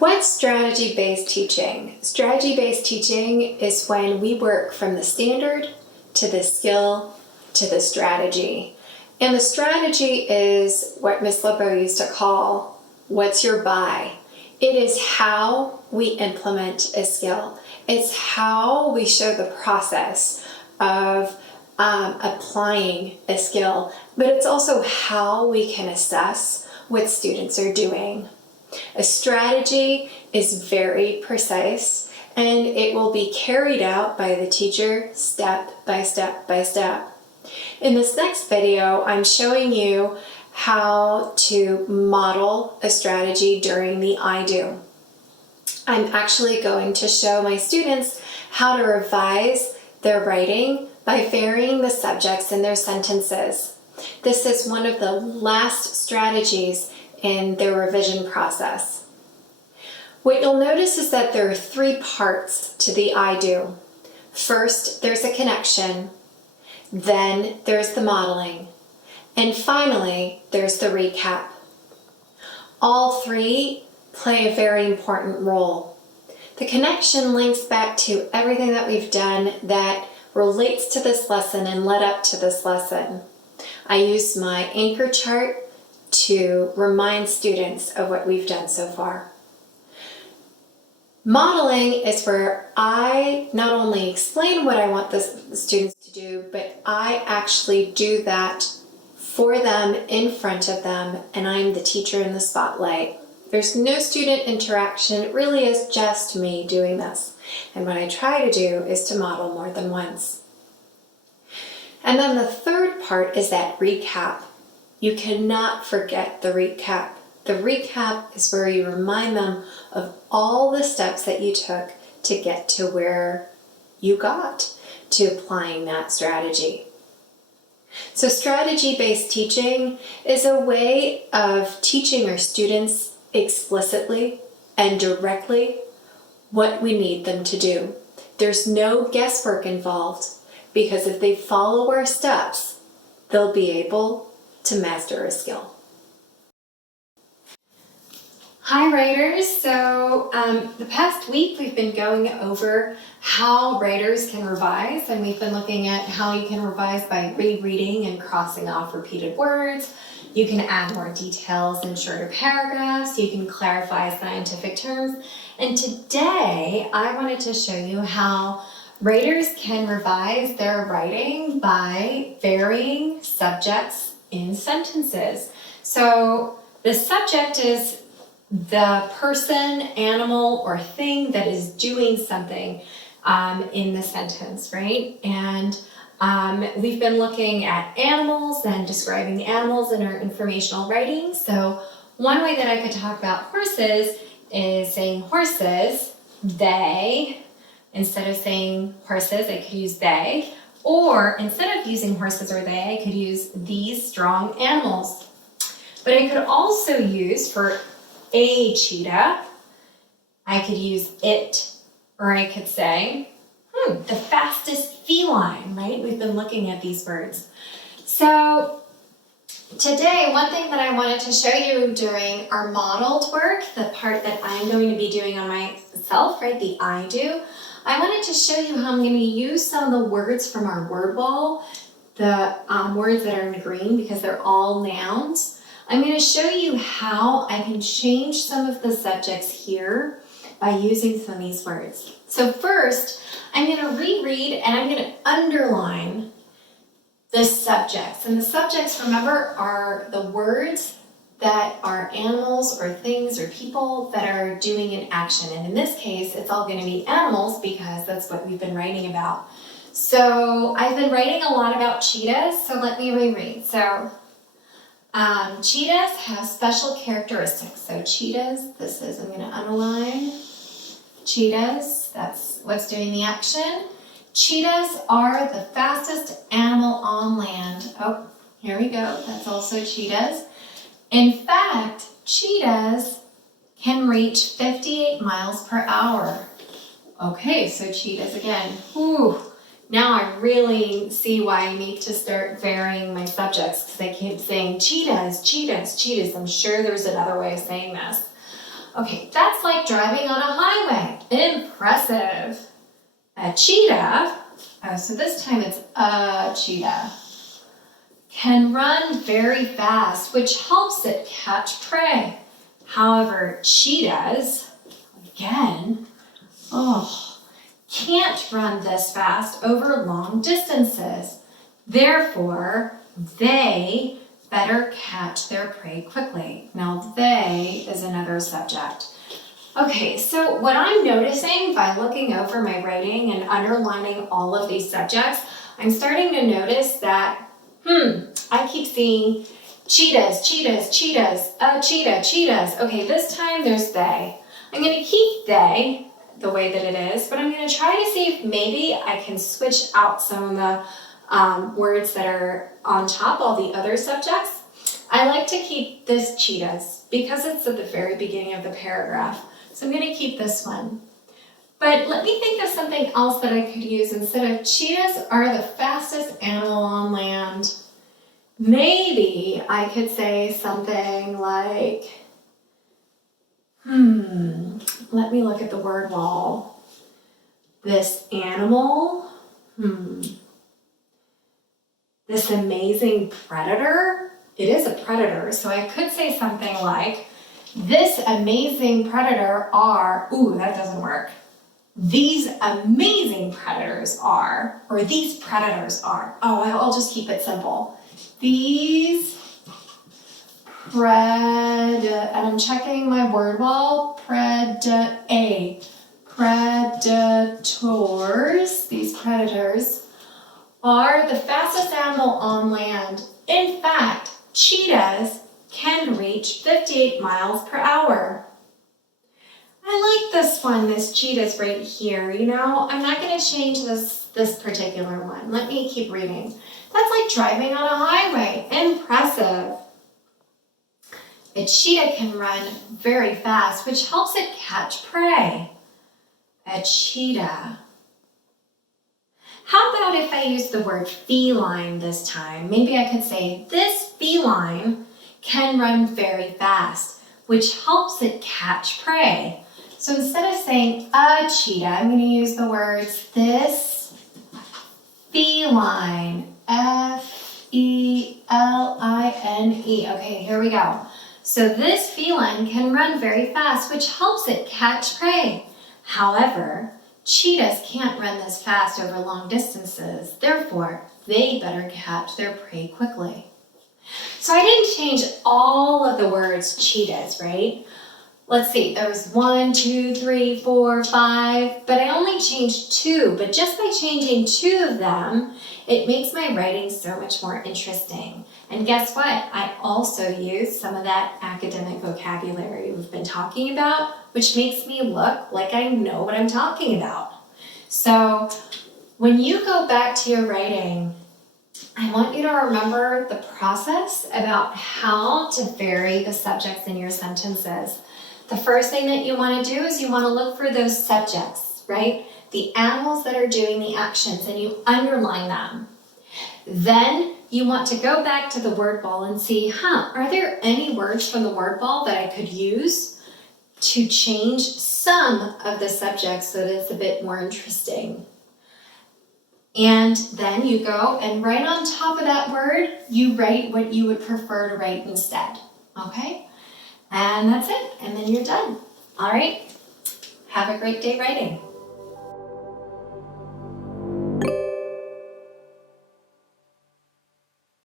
What's strategy-based teaching? Strategy-based teaching is when we work from the standard to the skill to the strategy. And the strategy is what Miss Lippo used to call, what's your buy? It is how we implement a skill. It's how we show the process of applying a skill, but it's also how we can assess what students are doing. A strategy is very precise, and it will be carried out by the teacher step by step by step. In this next video, I'm showing you how to model a strategy during the I do. I'm actually going to show my students how to revise their writing by varying the subjects in their sentences. This is one of the last strategies in their revision process. What you'll notice is that there are three parts to the I do. First, there's a connection, then there's the modeling, and finally, there's the recap. All three play a very important role. The connection links back to everything that we've done that relates to this lesson and led up to this lesson. I use my anchor chart to remind students of what we've done so far. Modeling is where I not only explain what I want the students to do, but I actually do that for them, in front of them, and I'm the teacher in the spotlight. There's no student interaction. It really is just me doing this. And what I try to do is to model more than once. And then the third part is that recap. You cannot forget the recap. The recap is where you remind them of all the steps that you took to get to where you got to applying that strategy. So strategy-based teaching is a way of teaching our students explicitly and directly what we need them to do. There's no guesswork involved, because if they follow our steps, they'll be able to master a skill. Hi writers, so the past week we've been going over how writers can revise, and we've been looking at how you can revise by rereading and crossing off repeated words. You can add more details in shorter paragraphs, you can clarify scientific terms, and today I wanted to show you how writers can revise their writing by varying subjects in sentences. So the subject is the person, animal, or thing that is doing something in the sentence, right? And we've been looking at animals and describing animals in our informational writing. So one way that I could talk about horses is saying horses, they. Instead of saying horses, I could use they. Or instead of using horses or they, I could use these strong animals. But I could also use, for a cheetah, I could use it, or I could say, the fastest feline, right? We've been looking at these words. So today, one thing that I wanted to show you during our modeled work, the part that I'm going to be doing on myself, right, the I do, I wanted to show you how I'm going to use some of the words from our word wall, the words that are in green because they're all nouns. I'm going to show you how I can change some of the subjects here by using some of these words. So first, I'm going to reread and I'm going to underline the subjects. And the subjects, remember, are the words that are animals or things or people that are doing an action. And in this case, it's all going to be animals because that's what we've been writing about. So I've been writing a lot about cheetahs, so let me reread. So cheetahs have special characteristics. So cheetahs, I'm going to underline cheetahs, that's what's doing the action. Cheetahs are the fastest animal on land. Oh, here we go, that's also cheetahs. In fact, cheetahs can reach 58 miles per hour. Okay, so cheetahs again. Whew. Now I really see why I need to start varying my subjects, because I keep saying cheetahs, cheetahs, cheetahs. I'm sure there's another way of saying this. Okay, that's like driving on a highway. Impressive. A cheetah, so this time it's a cheetah, can run very fast, which helps it catch prey. However, cheetahs, again, can't run this fast over long distances. Therefore, they better catch their prey quickly. Now, they is another subject. Okay, so what I'm noticing by looking over my writing and underlining all of these subjects, I'm starting to notice that, I keep seeing cheetahs, cheetahs, cheetahs, cheetah, cheetahs. Okay, this time there's they. I'm going to keep they the way that it is, but I'm going to try to see if maybe I can switch out some of the words that are on top, all the other subjects. I like to keep this cheetahs because it's at the very beginning of the paragraph. So I'm going to keep this one. But let me think of something else that I could use instead of cheetahs are the fastest animal on land. Maybe I could say something like, let me look at the word wall. This animal, this amazing predator. It is a predator, so I could say something like, this amazing predator are, that doesn't work. These amazing predators are, or these predators are. I'll just keep it simple. These and I'm checking my word wall, predators, these predators are the fastest animal on land. In fact, cheetahs can reach 58 miles per hour. I like this one, this cheetah's right here. I'm not going to change this particular one. Let me keep reading. That's like driving on a highway. Impressive. A cheetah can run very fast, which helps it catch prey. A cheetah. How about if I use the word feline this time? Maybe I could say, this feline can run very fast, which helps it catch prey. So instead of saying a cheetah, I'm going to use the words this feline, F-E-L-I-N-E. Okay, here we go. So this feline can run very fast, which helps it catch prey. However, cheetahs can't run this fast over long distances. Therefore, they better catch their prey quickly. So I didn't change all of the words cheetahs, right? Let's see, there was 1, 2, 3, 4, 5, but I only changed 2. But just by changing 2 of them, it makes my writing so much more interesting. And guess what? I also use some of that academic vocabulary we've been talking about, which makes me look like I know what I'm talking about. So when you go back to your writing, I want you to remember the process about how to vary the subjects in your sentences. The first thing that you want to do is you want to look for those subjects, right? The animals that are doing the actions, and you underline them. Then you want to go back to the word ball and see, are there any words from the word ball that I could use to change some of the subjects so that it's a bit more interesting? And then you go and right on top of that word, you write what you would prefer to write instead, okay? And that's it, and then you're done. All right, have a great day writing.